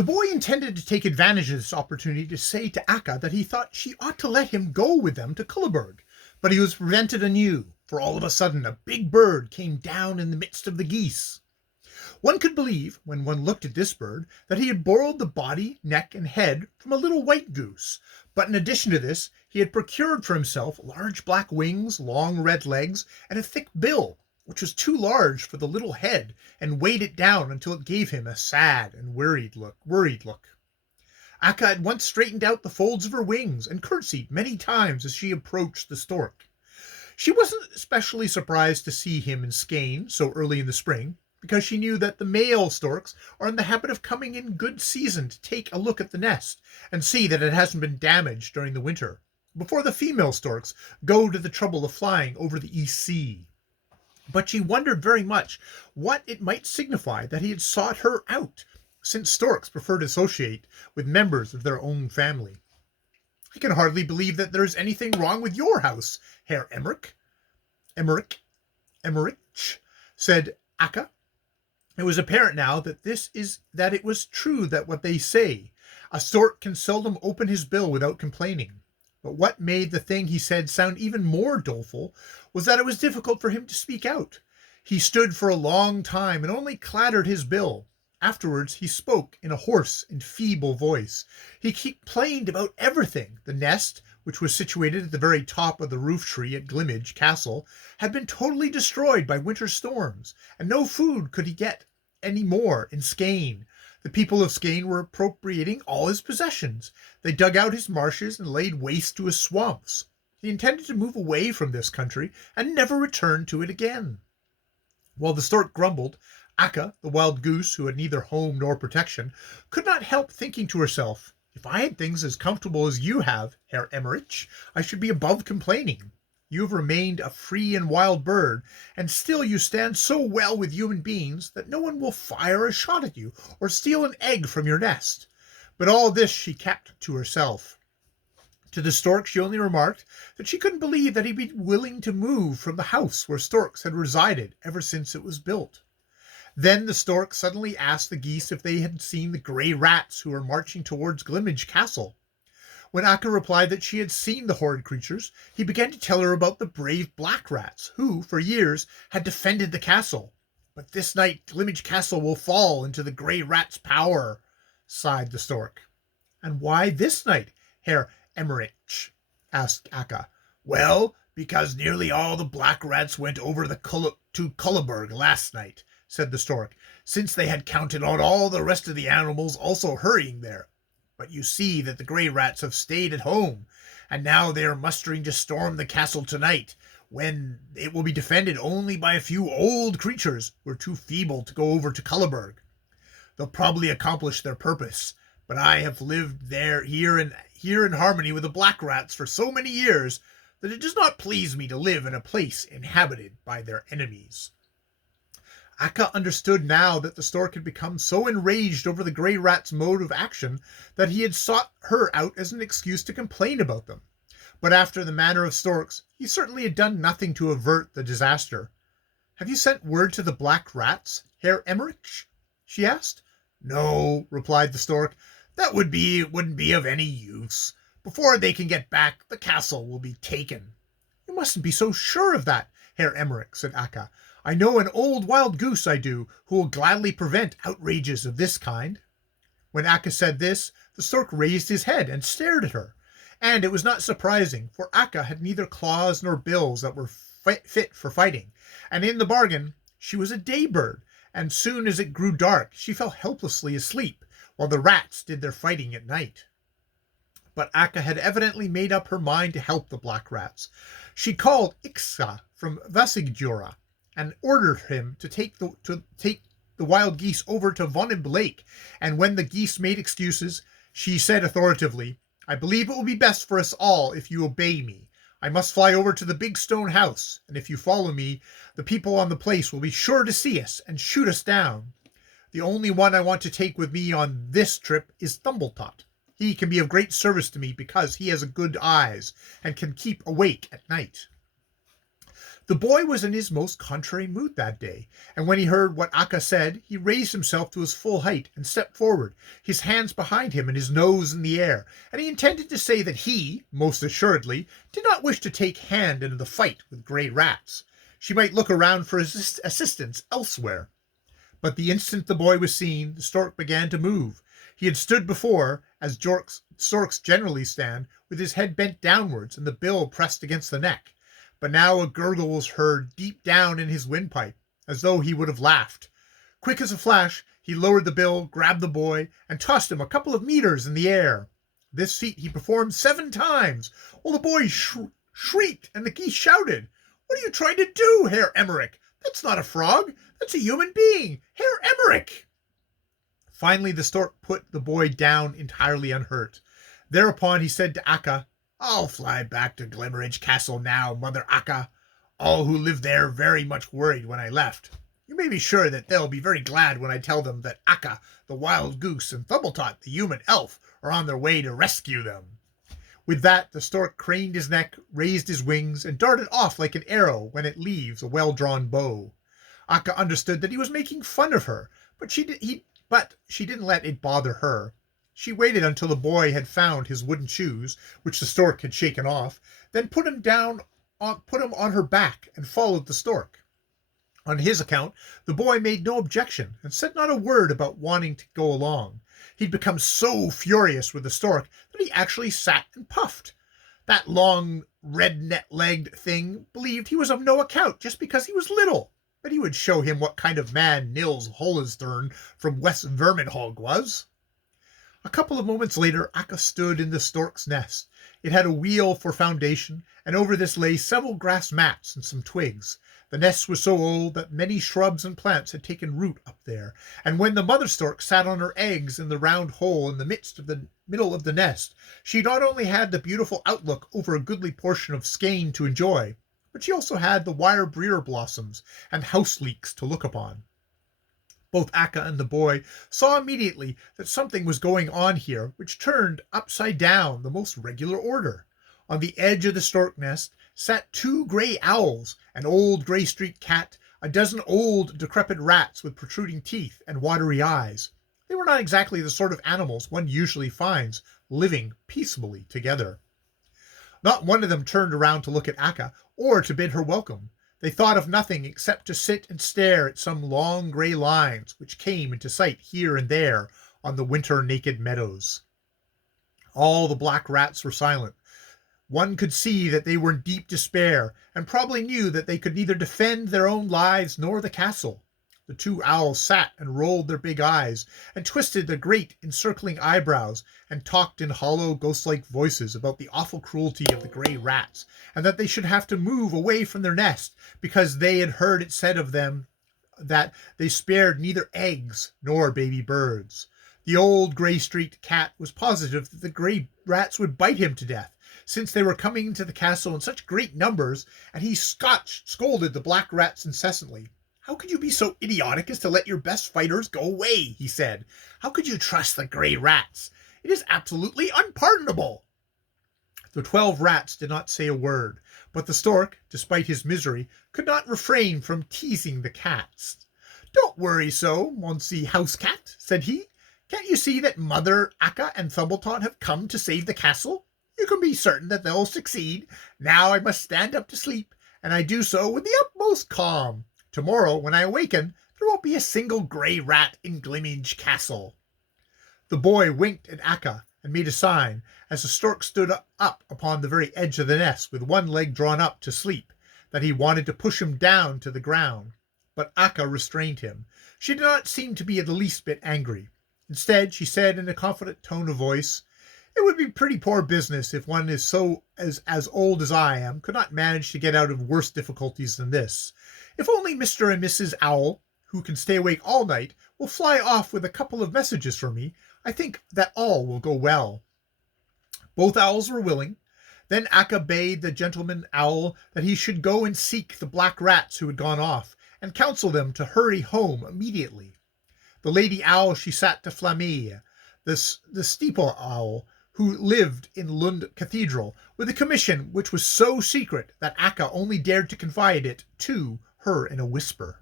The boy intended to take advantage of this opportunity to say to Akka that he thought she ought to let him go with them to Culleberg, but he was prevented anew, for all of a sudden a big bird came down in the midst of the geese. One could believe, when one looked at this bird, that he had borrowed the body, neck, and head from a little white goose, but in addition to this, he had procured for himself large black wings, long red legs, and a thick bill, which was too large for the little head, and weighed it down until it gave him a sad and worried look. Akka at once straightened out the folds of her wings and curtsied many times as she approached the stork. She wasn't especially surprised to see him in Skane so early in the spring, because she knew that the male storks are in the habit of coming in good season to take a look at the nest and see that it hasn't been damaged during the winter, before the female storks go to the trouble of flying over the East Sea. But she wondered very much what it might signify that he had sought her out, since storks prefer to associate with members of their own family. "I can hardly believe that there is anything wrong with your house, Herr Emmerich, said Akka. It was apparent now that it was true that what they say, a stork can seldom open his bill without complaining. But what made the thing he said sound even more doleful was that it was difficult for him to speak out. He stood for a long time and only clattered his bill. Afterwards he spoke in a hoarse and feeble voice. He complained about everything. The nest, which was situated at the very top of the roof tree at Glmmng Castle, had been totally destroyed by winter storms, and no food could he get any more in Skane. The people of Skane were appropriating all his possessions. They dug out his marshes and laid waste to his swamps. He intended to move away from this country and never return to it again. While the stork grumbled, Akka, the wild goose, who had neither home nor protection, could not help thinking to herself, "If I had things as comfortable as you have, Herr Emmerich, I should be above complaining. You have remained a free and wild bird, and still you stand so well with human beings that no one will fire a shot at you or steal an egg from your nest." But all this she kept to herself. To the stork she only remarked that she couldn't believe that he'd be willing to move from the house where storks had resided ever since it was built. Then the stork suddenly asked the geese if they had seen the grey rats who were marching towards Glmmng Castle. When Akka replied that she had seen the horrid creatures, he began to tell her about the brave black rats, who, for years, had defended the castle. "But this night Glmmng Castle will fall into the grey rats' power," sighed the stork. "And why this night, Herr Emmerich?" asked Akka. "Well, because nearly all the black rats went over to Culleberg last night," said the stork, "since they had counted on all the rest of the animals also hurrying there. But you see that the grey rats have stayed at home, and now they are mustering to storm the castle tonight, when it will be defended only by a few old creatures who are too feeble to go over to Culleberg. They'll probably accomplish their purpose, but I have lived here in harmony with the black rats for so many years that it does not please me to live in a place inhabited by their enemies." Akka understood now that the stork had become so enraged over the grey rat's mode of action that he had sought her out as an excuse to complain about them. But after the manner of storks, he certainly had done nothing to avert the disaster. "Have you sent word to the black rats, Herr Emmerich?" she asked. "No," replied the stork. "That wouldn't be of any use. Before they can get back, the castle will be taken." "You mustn't be so sure of that, Herr Emmerich," said Akka. "I know an old wild goose, I do, who will gladly prevent outrages of this kind." When Akka said this, the stork raised his head and stared at her, and it was not surprising, for Akka had neither claws nor bills that were fit for fighting, and in the bargain she was a day bird, and soon as it grew dark she fell helplessly asleep, while the rats did their fighting at night. But Akka had evidently made up her mind to help the black rats. She called Ixa from Vassigjura, and ordered him to take the wild geese over to Wndrfl Lake, and when the geese made excuses, she said authoritatively, "I believe it will be best for us all if you obey me. I must fly over to the big stone house, and if you follow me, the people on the place will be sure to see us and shoot us down. The only one I want to take with me on this trip is Thumbletot. He can be of great service to me because he has good eyes and can keep awake at night." The boy was in his most contrary mood that day, and when he heard what Akka said, he raised himself to his full height and stepped forward, his hands behind him and his nose in the air, and he intended to say that he, most assuredly, did not wish to take hand in the fight with grey rats. She might look around for assistance elsewhere. But the instant the boy was seen, the stork began to move. He had stood before, as storks generally stand, with his head bent downwards and the bill pressed against the neck. But now a gurgle was heard deep down in his windpipe, as though he would have laughed. Quick as a flash, he lowered the bill, grabbed the boy, and tossed him a couple of meters in the air. This feat he performed 7 times, while the boy shrieked and the geese shouted, "What are you trying to do, Herr Emmerich? That's not a frog. That's a human being. Herr Emmerich!" Finally, the stork put the boy down entirely unhurt. Thereupon he said to Akka, "I'll fly back to Glmmng Castle now, Mother Akka. All who live there very much worried when I left. You may be sure that they'll be very glad when I tell them that Akka, the wild goose, and Thumbletot, the human elf, are on their way to rescue them." With that, the stork craned his neck, raised his wings, and darted off like an arrow when it leaves a well-drawn bow. Akka understood that he was making fun of her, but she didn't let it bother her. She waited until the boy had found his wooden shoes, which the stork had shaken off, then put him on her back and followed the stork. On his account, the boy made no objection and said not a word about wanting to go along. He'd become so furious with the stork that he actually sat and puffed. That long, red-net-legged thing believed he was of no account just because he was little, but he would show him what kind of man Nils Hollenstern from West Vermenhog was. A couple of moments later, Akka stood in the stork's nest. It had a wheel for foundation, and over this lay several grass mats and some twigs. The nest was so old that many shrubs and plants had taken root up there, and when the mother stork sat on her eggs in the round hole in the middle of the nest, she not only had the beautiful outlook over a goodly portion of skein to enjoy, but she also had the wire brier blossoms and house leeks to look upon. Both Akka and the boy saw immediately that something was going on here which turned upside down the most regular order. On the edge of the stork nest sat 2 grey owls, an old grey-streaked cat, a dozen old decrepit rats with protruding teeth and watery eyes. They were not exactly the sort of animals one usually finds living peaceably together. Not one of them turned around to look at Akka or to bid her welcome. They thought of nothing except to sit and stare at some long grey lines which came into sight here and there on the winter-naked meadows. All the black rats were silent. One could see that they were in deep despair, and probably knew that they could neither defend their own lives nor the castle. The 2 owls sat and rolled their big eyes, and twisted their great encircling eyebrows, and talked in hollow, ghost-like voices about the awful cruelty of the grey rats, and that they should have to move away from their nest, because they had heard it said of them that they spared neither eggs nor baby birds. The old grey-streaked cat was positive that the grey rats would bite him to death, since they were coming into the castle in such great numbers, and he scolded the black rats incessantly. "How could you be so idiotic as to let your best fighters go away?" he said. "How could you trust the grey rats? It is absolutely unpardonable." The 12 rats did not say a word, but the stork, despite his misery, could not refrain from teasing the cats. "Don't worry so, Monsieur Housecat," said he. "Can't you see that Mother Akka and Thumbletot have come to save the castle? You can be certain that they'll succeed. Now I must stand up to sleep, and I do so with the utmost calm. Tomorrow, when I awaken, there won't be a single grey rat in Glmmng Castle." The boy winked at Akka and made a sign, as the stork stood up upon the very edge of the nest with one leg drawn up to sleep, that he wanted to push him down to the ground. But Akka restrained him. She did not seem to be the least bit angry. Instead, she said in a confident tone of voice, "It would be pretty poor business if one is as old as I am could not manage to get out of worse difficulties than this. If only Mr. and Mrs. Owl, who can stay awake all night, will fly off with a couple of messages for me, I think that all will go well." Both owls were willing. Then Akka bade the gentleman owl that he should go and seek the black rats who had gone off, and counsel them to hurry home immediately. The lady owl she sat to Flamille, the steeple owl, who lived in Lund Cathedral, with a commission which was so secret that Akka only dared to confide it to her in a whisper.